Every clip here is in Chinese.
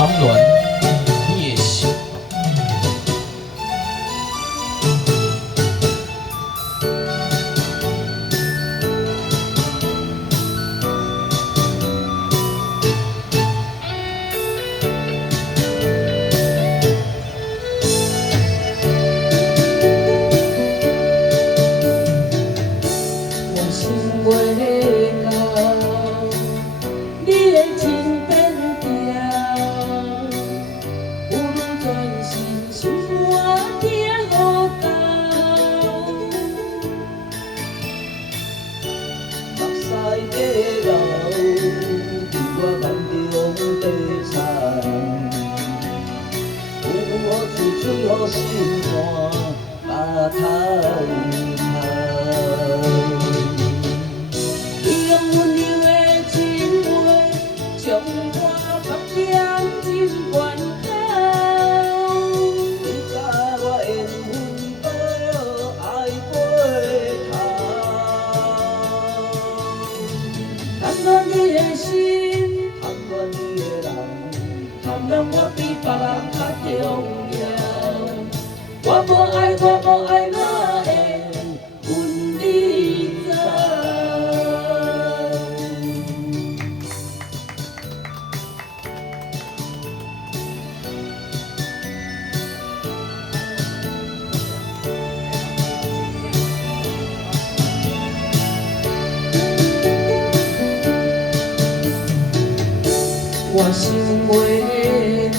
长鸾夜行。我心袂到你的情变调，有如全身心肝听好斗，目屎地流，伫我眼中地藏，有好处水予心肝把头头。伊用温柔的情话，将我绑在真悬头。你甲我缘分到爱过头，贪恋你的心，贪恋你的人，贪恋我比别人较重要。我无爱，我无爱，哪会阮你走？我想袂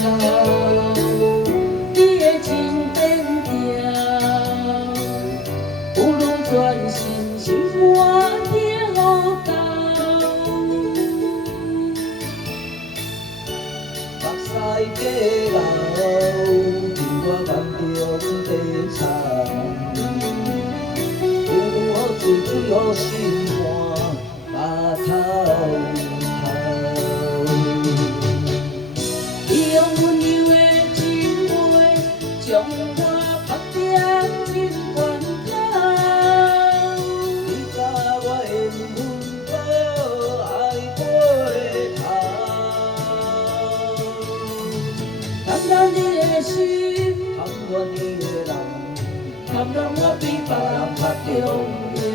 到你的情变调，有如全身心肝听好斗，目屎地流，伫我眼中地藏，有好水水予心肝把头头。伊用温柔的情话，将我绑在真悬头。你甲我缘分到爱过头，贪恋你的心，贪恋你的人，贪恋我比别人较重要。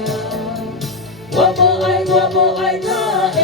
我无爱，我无爱，哪会？